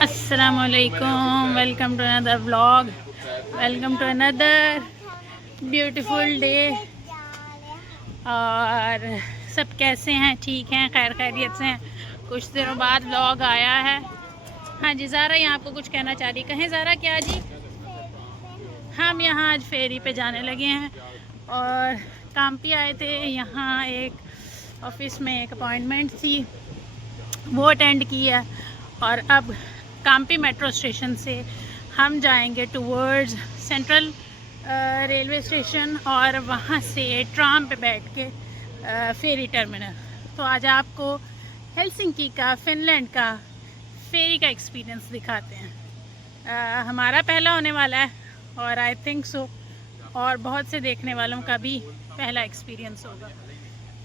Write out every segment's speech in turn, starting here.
अस्सलामुअलैकुम, welcome to another vlog, welcome to another beautiful day. और सब कैसे हैं? ठीक हैं, खैर खैरियत से हैं। कुछ दिनों बाद व्लॉग आया है। हाँ जी, ज़ारा यहाँ आपको कुछ कहना चाह रही। कहें ज़ारा, क्या जी? हम यहाँ आज फेरी पे जाने लगे हैं और काम पे आए थे। यहाँ एक ऑफिस में एक अपॉइंटमेंट थी, वो अटेंड की है। और अब काम्पी मेट्रो स्टेशन से हम जाएंगे टूवर्ड्स सेंट्रल रेलवे स्टेशन और वहाँ से ट्राम पे बैठ के फेरी टर्मिनल। तो आज आपको हेलसिंकी का, फिनलैंड का फेरी का एक्सपीरियंस दिखाते हैं। हमारा पहला होने वाला है और आई थिंक सो और बहुत से देखने वालों का भी पहला एक्सपीरियंस होगा।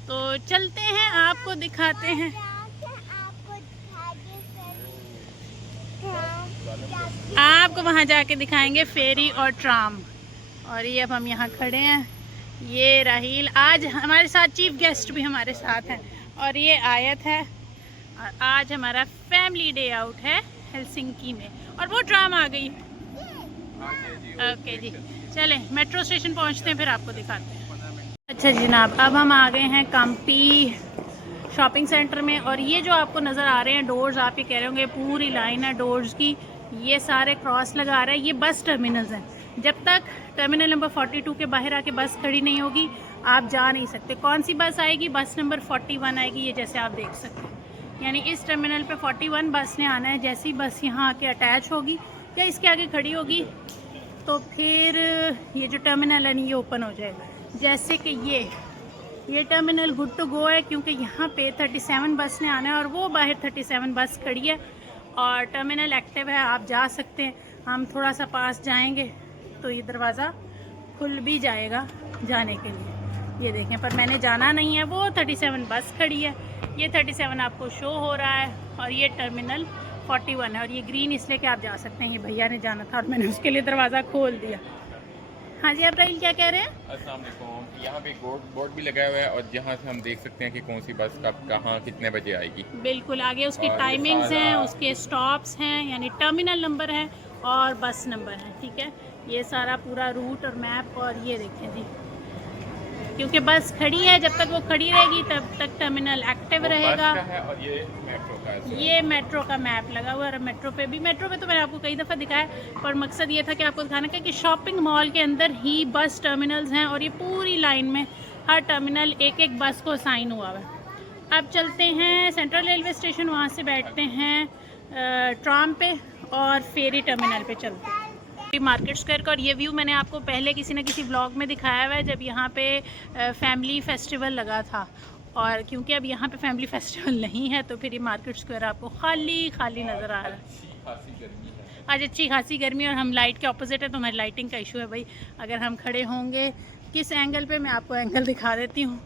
तो चलते हैं, आपको दिखाते हैं। आपको वहाँ जाके दिखाएंगे फेरी और ट्राम। और ये अब हम यहाँ खड़े हैं। ये राहील, आज हमारे साथ चीफ गेस्ट भी हमारे साथ हैं। और ये आयत है। और आज हमारा फैमिली डे आउट है हेलसिंकी में। और वो ट्राम आ गई। ओके जी, चलें मेट्रो स्टेशन पहुँचते हैं, फिर आपको दिखाते हैं। अच्छा जनाब, अब हम आ गए हैं काम्पी शॉपिंग सेंटर में। और ये जो आपको नज़र आ रहे हैं डोर्स, आप ये कह रहे होंगे पूरी लाइन है डोर्स की। ये सारे क्रॉस लगा रहे हैं। ये बस टर्मिनल्स हैं। जब तक टर्मिनल नंबर 42 के बाहर आके बस खड़ी नहीं होगी, आप जा नहीं सकते। कौन सी बस आएगी? बस नंबर 41 आएगी। ये जैसे आप देख सकते हैं, यानी इस टर्मिनल पे 41 बस ने आना है। जैसी बस यहाँ आके अटैच होगी या इसके आगे खड़ी होगी, तो फिर ये जो टर्मिनल है नहीं, ये ओपन हो जाएगा। जैसे कि ये टर्मिनल गुड टू गो है, क्योंकि यहाँ पे 37 बस ने आना है और वो बाहर 37 बस खड़ी है और टर्मिनल एक्टिव है, आप जा सकते हैं। हम थोड़ा सा पास जाएंगे तो ये दरवाज़ा खुल भी जाएगा जाने के लिए। ये देखें, पर मैंने जाना नहीं है, वो 37 बस खड़ी है। ये 37 आपको शो हो रहा है और ये टर्मिनल 41 है। और ये ग्रीन इसलिए कि आप जा सकते हैं। ये भैया ने जाना था और मैंने उसके लिए दरवाज़ा खोल दिया। हाँ जी, आप राहील क्या कह रहे हैं? अस्सलाम वालेकुम। यहाँ पे बोर्ड भी लगा हुआ है और जहाँ से हम देख सकते हैं कि कौन सी बस कब कहाँ कितने बजे आएगी। बिल्कुल, आगे उसकी टाइमिंग्स हैं, उसके स्टॉप्स हैं, यानी टर्मिनल नंबर है और बस नंबर है। ठीक है, ये सारा पूरा रूट और मैप। और ये देखें जी, क्योंकि बस खड़ी है, जब तक वो खड़ी रहेगी तब तक टर्मिनल एक्टिव रहेगा। बस का है और ये मेट्रो का है। ये मेट्रो का मैप लगा हुआ है। मेट्रो पे तो मैंने आपको कई दफ़ा दिखाया, पर मकसद ये था कि आपको दिखाना कि शॉपिंग मॉल के अंदर ही बस टर्मिनल्स हैं और ये पूरी लाइन में हर टर्मिनल एक एक बस को असाइन हुआ है। अब चलते हैं सेंट्रल रेलवे स्टेशन, वहाँ से बैठते हैं ट्राम पे और फेरी टर्मिनल पे चलते हैं मार्केट स्क्वायर का। और ये व्यू मैंने आपको पहले किसी न किसी व्लॉग में दिखाया हुआ है, जब यहाँ पे फैमिली फेस्टिवल लगा था। और क्योंकि अब यहाँ पे फैमिली फेस्टिवल नहीं है, तो फिर ये मार्केट स्क्वायर आपको खाली खाली नज़र आ रहा है। आज अच्छी खासी गर्मी और हम लाइट के ऑपोजिट है, तो हमारी लाइटिंग का इशू है भाई। अगर हम खड़े होंगे किस एंगल पे, मैं आपको एंगल दिखा देती हूँ।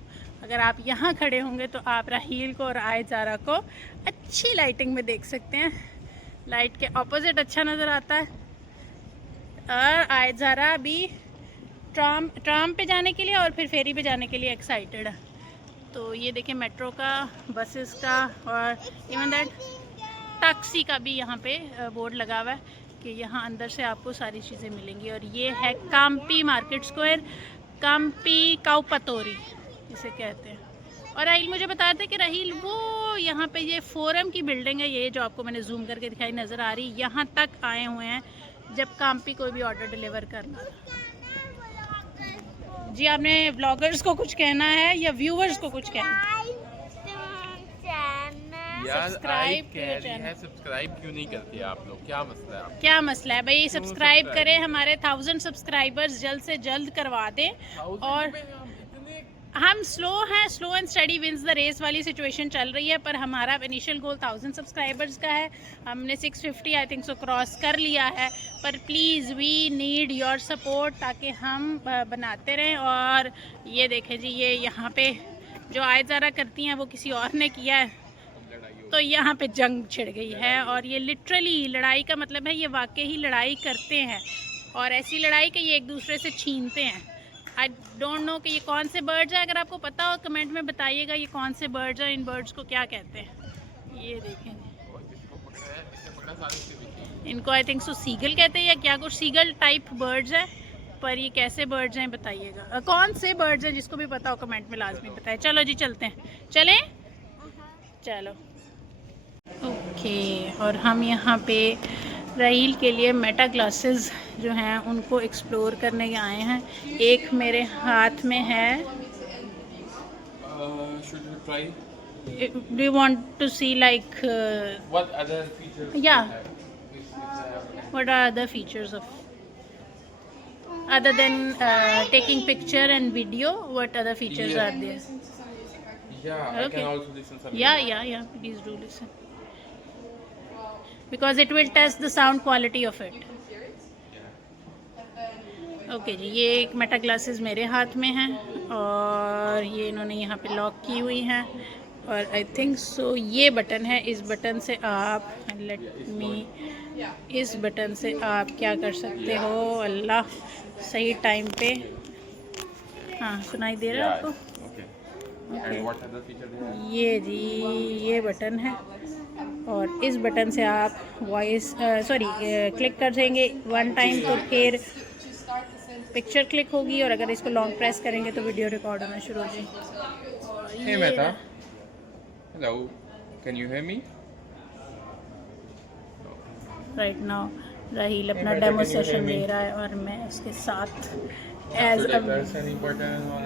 अगर आप यहाँ खड़े होंगे तो आप राहील को और आय ज़ारा को अच्छी लाइटिंग में देख सकते हैं। लाइट के ऑपोजिट अच्छा नज़र आता है। और आय ज़ारा भी ट्राम पे जाने के लिए और फिर फेरी पे जाने के लिए एक्साइटेड है। तो ये देखें मेट्रो का, बसेस का और इवन दैट टैक्सी का भी यहाँ पे बोर्ड लगा हुआ है कि यहाँ अंदर से आपको सारी चीज़ें मिलेंगी। और ये है काम्पी मार्केट स्क्वायर, काम्पी काउपतोरी इसे कहते हैं। और राहील मुझे बता दें कि राहील, वो यहाँ पे ये फोरम की बिल्डिंग है, ये जो आपको मैंने जूम करके दिखाई नज़र आ रही, यहाँ तक आए हुए हैं जब काम्पी कोई भी ऑर्डर डिलीवर करना। जी, आपने व्लॉगर्स को कुछ कहना है या व्यूवर्स को कुछ कहना है? सब्सक्राइब क्यों नहीं करते आप लोग? क्या मसला है? क्या मसला है भाई? सब्सक्राइब करें, हमारे 1000 सब्सक्राइबर्स जल्द से जल्द करवा दें। और हम slow and steady wins the race वाली सिचुएशन चल रही है, पर हमारा इनिशियल गोल 1000 सब्सक्राइबर्स का है। हमने 650 आई थिंक सो क्रॉस कर लिया है, पर please we need your support ताकि हम बनाते रहें। और ये देखें जी, ये यहाँ पे जो आय ज़ारा करती हैं वो किसी और ने किया है, तो यहाँ पे जंग छिड़ गई है। और ये लिटरली लड़ाई का मतलब है, ये वाकई ही लड़ाई करते हैं और ऐसी लड़ाई कि ये एक दूसरे से छीनते हैं। आई डोंट नो कि ये कौन से बर्ड्स हैं। अगर आपको पता हो कमेंट में बताइएगा ये कौन से बर्ड्स हैं, इन बर्ड्स को क्या कहते हैं। ये देखें, इनको आई थिंक सो सीगल कहते हैं या क्या, कुछ सीगल टाइप बर्ड्स है, पर ये कैसे बर्ड्स हैं बताइएगा। कौन से बर्ड्स हैं, जिसको भी पता हो कमेंट में लाजमी बताएं। चलो जी चलते हैं, चलें चलो। ओके, और हम यहाँ पे राहील के लिए मेटा ग्लासेस जो हैं उनको एक्सप्लोर करने आए हैं। एक मेरे हाथ में है। Do you want to see like what other features yeah, what are other features of, other than taking picture and video, what other features are there? I Okay. can also listen some Yeah, please do listen, because it will test the sound quality of it. Okay जी, ये एक Meta glasses मेरे हाथ में हैं और ये इन्होंने यहाँ पे लॉक की हुई हैं, और आई थिंक सो ये बटन है, इस बटन से आप इस बटन से आप क्या कर सकते हो, अल्लाह सही टाइम पे, हाँ सुनाई दे रहा है आपको? And what other feature they have? ये जी ये बटन है, और इस बटन से आप वॉइस क्लिक कर देंगे वन टाइम तो फिर पिक्चर क्लिक होगी, और अगर इसको लॉन्ग प्रेस करेंगे तो वीडियो रिकॉर्ड होना शुरू हो जाएगी। Hey Meta. Hello. Can you hear me? Right now Raheel अपना डेमो सेशन ले रहा है और मैं उसके साथ एज अ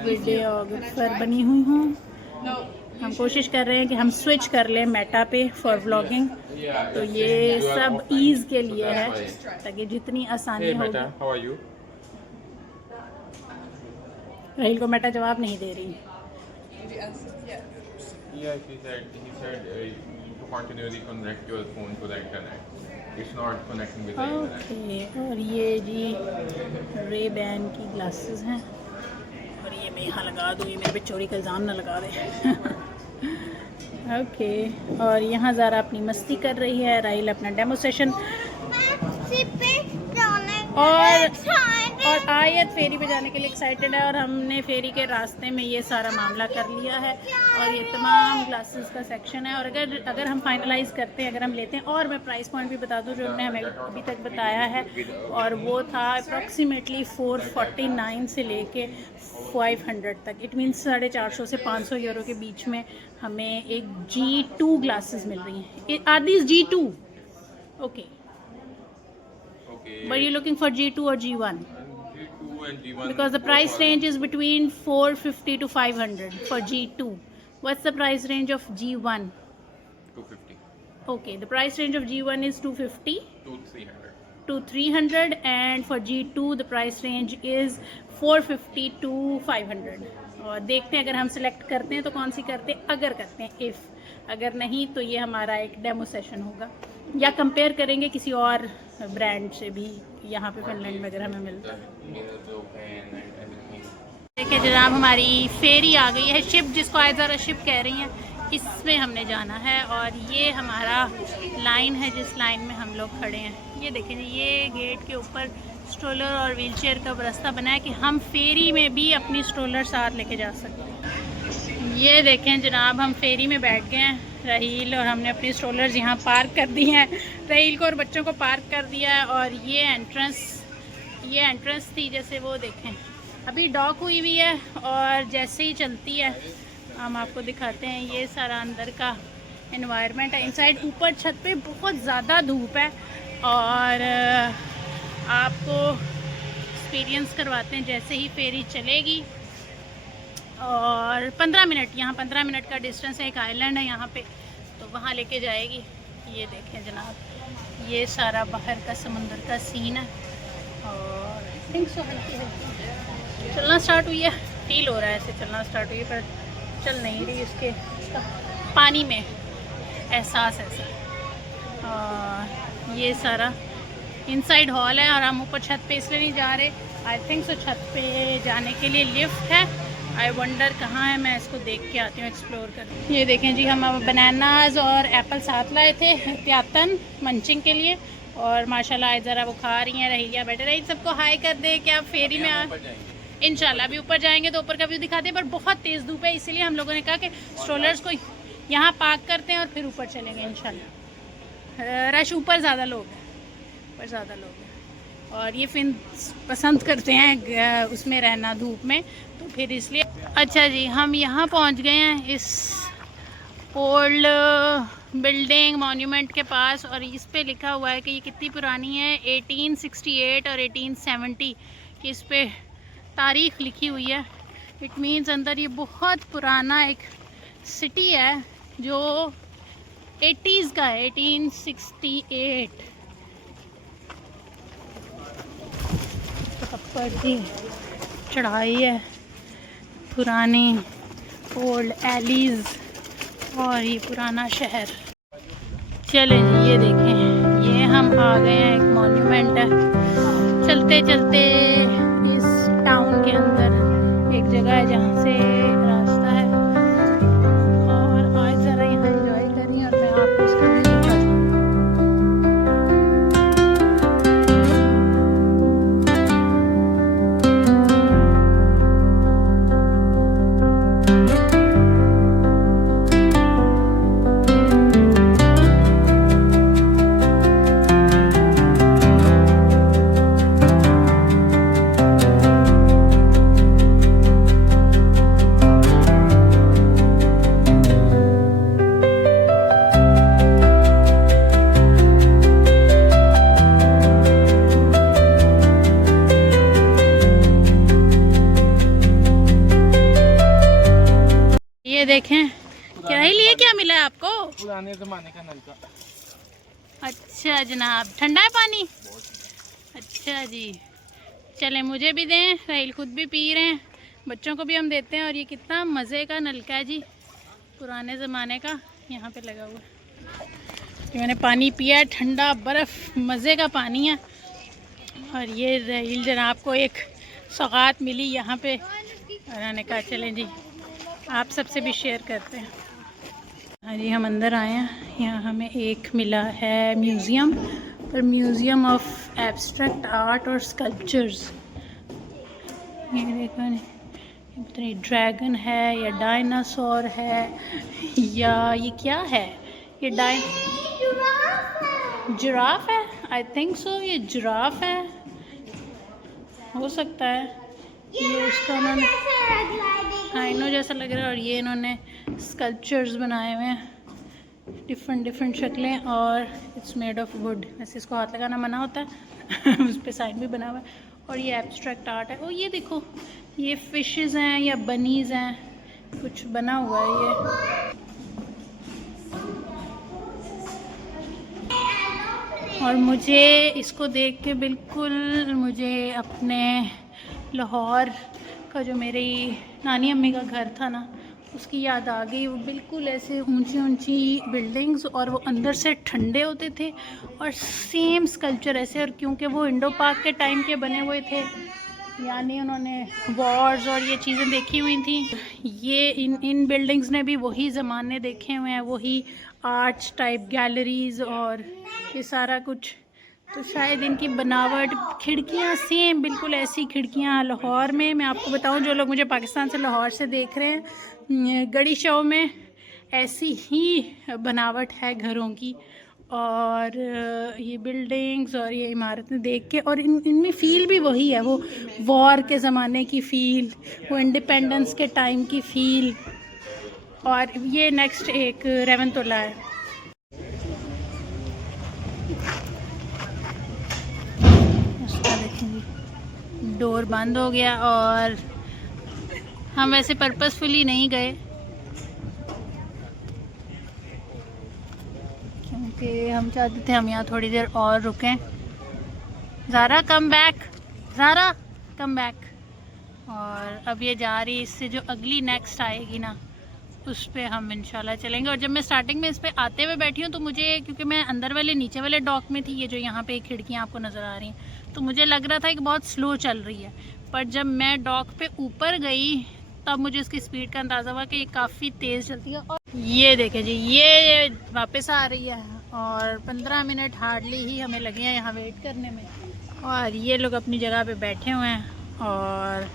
वीडियोग्राफर बनी हुई हूँ। हम कोशिश कर रहे हैं कि हम स्विच कर लें मेटा पे फॉर व्लॉगिंग, तो ये सब ईज़ के लिए है ताकि जितनी आसानी Hey हो। Meta, how are you? राहील को मेटा जवाब नहीं दे रही। Yeah, he said to continually connect your phone to the internet. It's not connecting with the internet. Okay, और ये जी रे बैन की ग्लासेस हैं, और ये मैं यहाँ लगा दूँ, ये मेरे पे चोरी का इल्ज़ाम ना लगा दे। ओके, और यहाँ ज़ारा अपनी मस्ती कर रही है, राहील अपना डेमो सेशन, और आयत फेरी पे जाने के लिए एक्साइटेड है, और हमने फेरी के रास्ते में ये सारा मामला कर लिया है, और ये तमाम ग्लासेस का सेक्शन है। और अगर हम फाइनलाइज करते हैं, अगर हम लेते हैं, और मैं प्राइस पॉइंट भी बता दूं जो उन्होंने हमें अभी तक बताया है, और वो था अप्रॉक्सीमेटली 449 से लेके 500 तक। इट मीन्स 450 से 500 यूरो के बीच में हमें एक G2 ग्लासेस मिल रही हैं। Are these G2? Okay, but you're looking for G2 or G1? G2 and G1. Because the price range is between 450 to 500 for G2. What's the price range of G1? 250 Okay, the price range of G1 is 250 to 300. to 300, and for G2 the price range is 450 to 500. और देखते हैं अगर हम select करते हैं तो कौन सी करते हैं, अगर करते हैं इफ़, अगर नहीं तो ये हमारा एक डेमो सेशन होगा, या कंपेयर करेंगे किसी और ब्रांड से भी यहाँ पे फिनलैंड में अगर हमें मिलता है। देखिए जनाब, हमारी फेरी आ गई है, शिप जिसको आज ज़रा शिप कह रही हैं, इसमें हमने जाना है, और ये हमारा लाइन है जिस लाइन में हम लोग खड़े हैं। ये देखें जी, ये गेट के ऊपर स्ट्रोलर और व्हीलचेयर का रास्ता बना है कि हम फेरी में भी अपनी स्ट्रोलर साथ लेके जा सकते हैं। ये देखें जनाब, हम फेरी में बैठ गए हैं, राहील और हमने अपनी स्ट्रोलर्स यहाँ पार्क कर दी हैं, राहील को और बच्चों को पार्क कर दिया है, और ये एंट्रेंस थी, जैसे वो देखें अभी डॉक हुई हुई है, और जैसे ही चलती है हम आपको दिखाते हैं। ये सारा अंदर का एनवायरनमेंट है। इनसाइड ऊपर छत पे बहुत ज़्यादा धूप है, और आपको एक्सपीरियंस करवाते हैं जैसे ही फेरी चलेगी। और 15 मिनट, यहाँ 15 मिनट का डिस्टेंस है, एक आइलैंड है यहाँ पे, तो वहाँ लेके जाएगी। ये देखें जनाब, ये सारा बाहर का समुंदर का सीन है, और थिंक सो हल्की चलना स्टार्ट हुई है, फील हो रहा है ऐसे चलना स्टार्ट हुई है, पर चल नहीं रही, इसके पानी में एहसास ऐसा। और ये सारा इनसाइड हॉल है, और हम ऊपर छत पे इसलिए नहीं जा रहे, आई थिंक सो छत पे जाने के लिए लिफ्ट है, आई वंडर कहाँ है, मैं इसको देख के आती हूँ, एक्सप्लोर कर। ये देखें जी, हम अब बनानाज और एप्पल साथ लाए थे एहतियातन मंचिंग के लिए, और माशाल्लाह आज ज़रा वो खा रही हैं। रहीलिया बैठे रही, सबको हाई कर दे कि आप फेरी में आ, इंशाल्लाह भी ऊपर जाएंगे तो ऊपर का व्यू दिखाते हैं, पर बहुत तेज़ धूप है, इसीलिए हम लोगों ने कहा कि स्ट्रोलर्स को यहाँ पार्क करते हैं और फिर ऊपर चलेंगे इंशाल्लाह। रश ऊपर ज़्यादा लोग हैं, ऊपर ज़्यादा लोग हैं। और ये फिन्स पसंद करते हैं उसमें रहना, धूप में, तो फिर इसलिए। अच्छा जी, हम यहाँ पहुँच गए हैं इस ओल्ड बिल्डिंग मॉन्यूमेंट के पास, और इस पे लिखा हुआ है कि ये कितनी पुरानी है, 1868 और 1870 की इस पे तारीख लिखी हुई है। इट मीन्स अंदर ये बहुत पुराना एक सिटी है जो 80s का है, 1868। ऊपर की चढ़ाई है, पुरानी ओल्ड एलीज और ये पुराना शहर। चले जी, ये देखें, ये हम आ गए हैं, एक मॉन्यूमेंट है। चलते चलते इस टाउन के अंदर एक जगह है जहाँ से रास्ता है, और आज ज़रा यहाँ एंजॉय करें और मैं आपको इसका व्यू दिखाऊं। ये देखें, क्या ही लिए, क्या मिला है आपको? पुराने जमाने का नलका। अच्छा जनाब, ठंडा है पानी? अच्छा जी, चले मुझे भी दें, राहिल खुद भी पी रहे हैं, बच्चों को भी हम देते हैं। और ये कितना मज़े का नलका है जी, पुराने ज़माने का, यहाँ पे लगा हुआ। तो मैंने पानी पिया, ठंडा बर्फ़ मज़े का पानी है। और ये राहिल जनाब को एक सौगात मिली यहाँ पे, और मैंने कहा चलें जी आप सबसे भी शेयर करते हैं। हाँ जी, हम अंदर आए हैं, यहाँ हमें एक मिला है म्यूज़ियम, पर म्यूज़ियम ऑफ एब्स्ट्रैक्ट आर्ट और स्कल्पचर्स। ये देखो, ये पता नहीं ड्रैगन है या डायनासोर है या ये क्या है, ये जिराफ है, आई थिंक सो, ये जिराफ है, हो सकता है। ये उसका उन्होंने आइनो जैसा लग रहा है, और ये इन्होंने स्कल्पचर्स बनाए हुए हैं, डिफरेंट शक्लें, और इट्स मेड ऑफ वुड। वैसे इसको हाथ लगाना मना होता है उस पर साइन भी बना हुआ है। और ये एब्स्ट्रैक्ट आर्ट है। और ये देखो, ये फिशेस हैं या बनीज़ हैं, कुछ बना हुआ है ये। और मुझे इसको देख के बिल्कुल मुझे अपने लाहौर का जो मेरी नानी अम्मी का घर था ना, उसकी याद आ गई। वो बिल्कुल ऐसे ऊंची ऊंची बिल्डिंग्स, और वो अंदर से ठंडे होते थे, और सेम स्कल्पचर ऐसे। और क्योंकि वो इंडो पाक के टाइम के बने हुए थे, यानी उन्होंने वॉर्स और ये चीज़ें देखी हुई थी, ये इन बिल्डिंग्स ने भी वही ज़माने देखे हुए हैं, वही आर्ट्स टाइप गैलरीज़ और ये सारा कुछ। तो शायद इनकी बनावट, खिड़कियाँ सेम बिल्कुल ऐसी खिड़कियाँ लाहौर में, मैं आपको बताऊं, जो लोग मुझे पाकिस्तान से लाहौर से देख रहे हैं, गड़ी शो में ऐसी ही बनावट है घरों की। और ये बिल्डिंग्स और ये इमारतें देख के, और इनमें फ़ील भी वही है, वो वॉर के ज़माने की फ़ील, वो इंडिपेंडेंस के टाइम की फ़ील। और ये नेक्स्ट एक रेवंतुल्ला है। उसका देखेंगे, डोर बंद हो गया, और हम वैसे पर्पसफुली नहीं गए क्योंकि हम चाहते थे हम यहाँ थोड़ी देर और रुकें। Zara come back, Zara come back. और अब ये जा रही, इससे जो अगली नेक्स्ट आएगी ना, उस पे हम इंशाल्लाह चलेंगे। और जब मैं स्टार्टिंग में इस पे आते हुए बैठी हूँ, तो मुझे, क्योंकि मैं अंदर वाले नीचे वाले डॉक में थी, ये जो यहाँ पे खिड़कियाँ आपको नज़र आ रही हैं, तो मुझे लग रहा था कि बहुत स्लो चल रही है। पर जब मैं डॉक पे ऊपर गई, तब मुझे इसकी स्पीड का अंदाज़ा हुआ कि ये काफ़ी तेज़ चलती है। और ये देखें जी, ये वापस आ रही है, और 15 मिनट हार्डली ही हमें लगे हैं यहाँ वेट करने में। और ये लोग अपनी जगह पे बैठे हुए हैं, और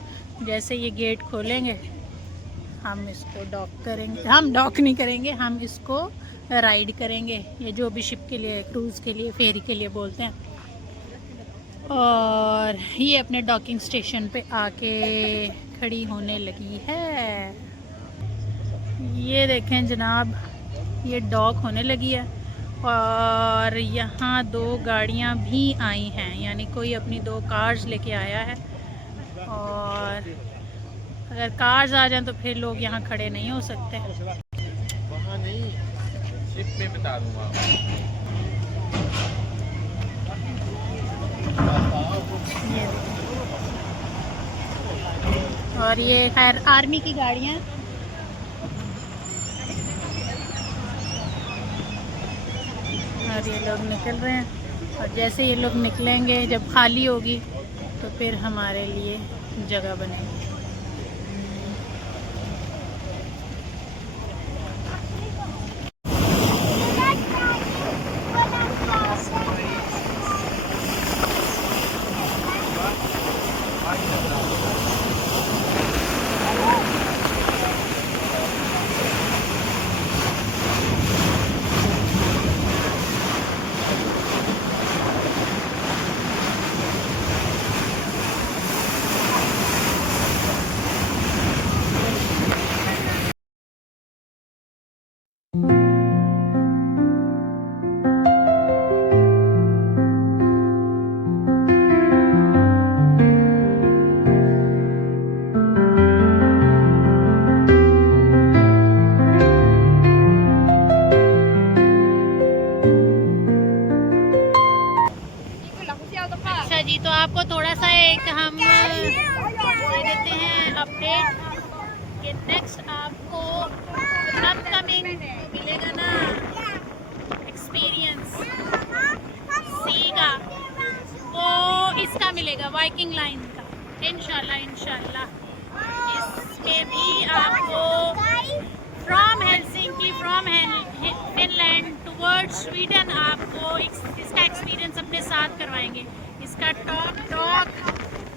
जैसे ये गेट खोलेंगे हम इसको डॉक करेंगे, हम डॉक नहीं करेंगे, हम इसको राइड करेंगे, या जो भी शिप के लिए, क्रूज़ के लिए, फेरी के लिए बोलते हैं। और ये अपने डॉकिंग स्टेशन पे आके खड़ी होने लगी है। ये देखें जनाब, ये डॉक होने लगी है और यहाँ 2 गाड़ियाँ भी आई हैं, यानी कोई अपनी 2 कार्स लेके आया है। और अगर कार्स आ जाएं तो फिर लोग यहाँ खड़े नहीं हो सकते। वहाँ नहीं, शिप में बता दूँगा। और ये खैर आर्मी की गाड़ियाँ, और ये लोग निकल रहे हैं। और जैसे ये लोग निकलेंगे, जब खाली होगी तो फिर हमारे लिए जगह बनेगी। अच्छा जी, तो आपको थोड़ा सा एक हम दे देते हैं अपडेट कि नेक्स्ट आपको अपकमिंग मिलेगा ना एक्सपीरियंस सी का, वो इसका मिलेगा, वाइकिंग लाइन का, इंशाल्लाह। इसमें भी आपको from Helsinki, from Finland towards Sweden आपको इसका एक्सपीरियंस अपने साथ करवाएंगे। इसका टॉप डॉक,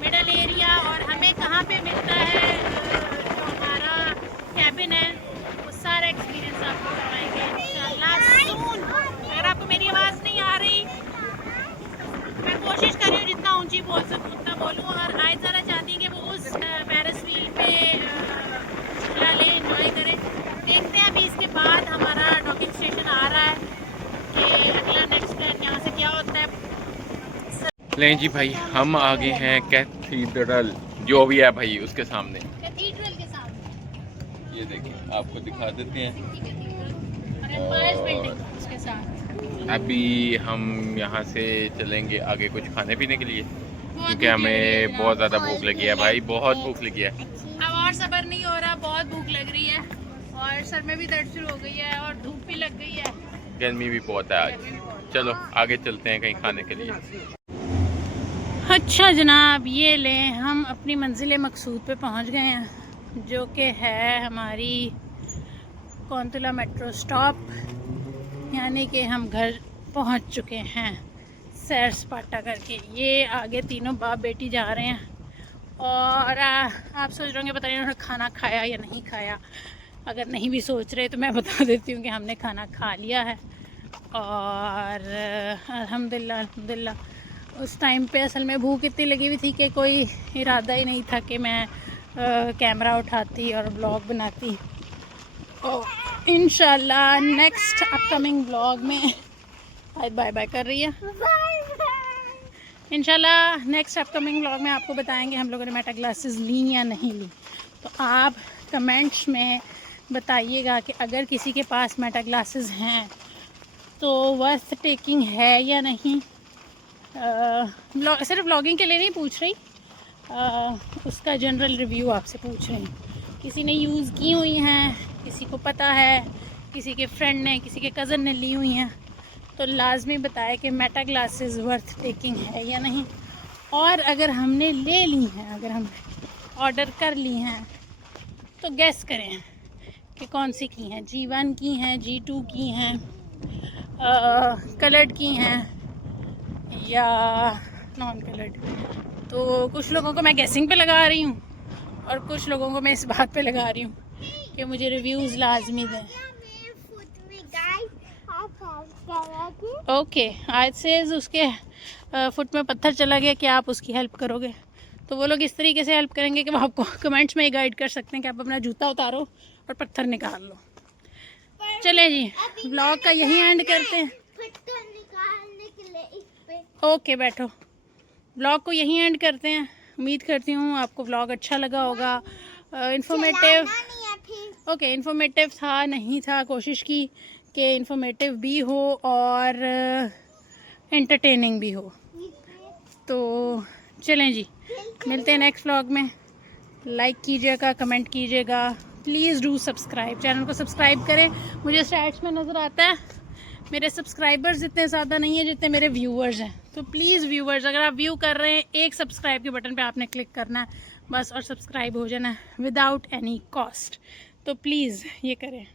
मिडल एरिया, और हमें कहाँ पे मिलता है जो हमारा कैबिन है, वो सारा एक्सपीरियंस आपको करवाएंगे इंशाल्लाह सून। अगर आपको मेरी आवाज़ नहीं आ रही, मैं कोशिश कर रही हूँ जितना ऊंची बोल सकूँ उतना बोलूँ। और आज ज़रा चाहती कि वो उस पेरिस व्हील पे झूला ले, एंजॉय करें। देखते हैं अभी इसके बाद हमारा डॉकिंग स्टेशन आ रहा है कि अगला नेक्स्ट प्लान यहाँ से क्या होता है। लें जी भाई, हम आगे हैं कैथीड्रल, जो भी है भाई उसके सामने, कैथीड्रल के सामने। ये देखिए, आपको दिखा देते हैं। और एम्पायर बिल्डिंग उसके साथ। अभी हम यहाँ से चलेंगे आगे कुछ खाने पीने के लिए, क्योंकि हमें बहुत ज़्यादा भूख लगी है भाई, बहुत भूख लगी है। अब और सब्र नहीं हो रहा, बहुत भूख लग रही है और सर में भी दर्द शुरू हो गई है और धूप भी लग गई है, गर्मी भी बहुत है आज। चलो आगे चलते हैं कहीं खाने के लिए। अच्छा जनाब, ये लें, हम अपनी मंजिल मकसूद पे पहुंच गए हैं, जो कि है हमारी कोंतला मेट्रो स्टॉप, यानी कि हम घर पहुंच चुके हैं सैर सपाटा करके। ये आगे तीनों बाप बेटी जा रहे हैं और आप सोच रहे होंगे पता नहीं उन्होंने खाना खाया या नहीं खाया। अगर नहीं भी सोच रहे तो मैं बता देती हूँ कि हमने खाना खा लिया है। और अल्हम्दुलिल्लाह उस टाइम पे असल में भूख इतनी लगी हुई थी कि कोई इरादा ही नहीं था कि मैं कैमरा उठाती और ब्लॉग बनाती। और इंशाल्लाह नेक्स्ट अपकमिंग ब्लॉग में बाय बाय कर रही है। इंशाल्लाह नेक्स्ट अपकमिंग ब्लॉग में आपको बताएंगे हम लोगों ने मेटा ग्लासेस ली या नहीं ली। तो आप कमेंट्स में बताइएगा कि अगर किसी के पास मेटा ग्लासेस हैं तो वर्थ टेकिंग है या नहीं। सिर्फ व्लॉगिंग के लिए नहीं पूछ रही, उसका जनरल रिव्यू आपसे पूछ रही हूँ। किसी ने यूज़ की हुई हैं, किसी को पता है, किसी के फ्रेंड ने, किसी के कज़न ने ली हुई हैं, तो लाजमी बताए कि मेटा ग्लासेस वर्थ टेकिंग है या नहीं। और अगर हमने ले ली हैं, अगर हमने ऑर्डर कर ली हैं, तो गैस करें कि कौन सी की हैं, G1 की हैं, G2 की हैं, कलर्ड की हैं या नॉन कलर्ड। तो कुछ लोगों को मैं गैसिंग पे लगा रही हूँ और कुछ लोगों को मैं इस बात पे लगा रही हूँ कि मुझे रिव्यूज़ लाजमी दें। ओके, आज से उसके फुट में पत्थर चला गया कि आप उसकी हेल्प करोगे, तो वो लोग इस तरीके से हेल्प करेंगे कि वो आपको कमेंट्स में ही गाइड कर सकते हैं कि आप अपना जूता उतारो और पत्थर निकाल लो। चले जी, व्लॉग का यही एंड करते हैं। ओके बैठो, व्लॉग को यहीं एंड करते हैं। उम्मीद करती हूँ आपको व्लॉग अच्छा लगा होगा, इन्फॉर्मेटिव। ओके, इन्फॉर्मेटिव था नहीं था, कोशिश की कि इन्फॉर्मेटिव भी हो और एंटरटेनिंग भी हो। तो चलें जी, मिलते हैं नेक्स्ट व्लॉग में। लाइक कीजिएगा, कमेंट कीजिएगा, प्लीज़ डू सब्सक्राइब, चैनल को सब्सक्राइब करें। मुझे स्टैट्स में नज़र आता है मेरे सब्सक्राइबर्स इतने ज़्यादा नहीं है जितने मेरे व्यूअर्स हैं, तो प्लीज़ व्यूअर्स, अगर आप व्यू कर रहे हैं, एक सब्सक्राइब के बटन पे आपने क्लिक करना है बस, और सब्सक्राइब हो जाना विदाउट एनी कॉस्ट। तो प्लीज़ ये करें।